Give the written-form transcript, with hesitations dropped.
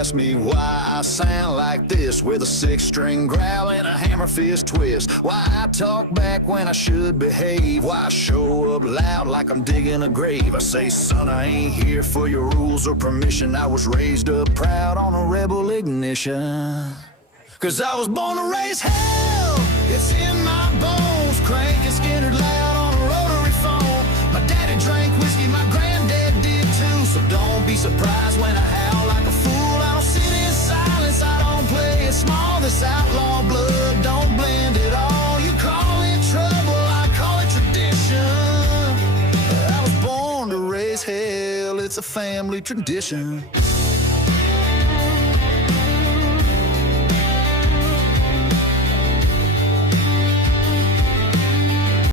ask me why I sound like this, with a six-string growl and a hammer fist twist. Why I talk back when I should behave. Why I show up loud like I'm digging a grave. I say, son, I ain't here for your rules or permission. I was raised up proud on a rebel ignition. 'Cause I was born to raise hell, it's in my bones. Cranking Skinner loud on a rotary phone. My daddy drank whiskey, my granddad did too. So don't be surprised when I howl like a fool. I don't sit in silence, I don't play it small. This outlaw blood don't blend at all. You call it trouble, I call it tradition. I was born to raise hell, it's a family tradition.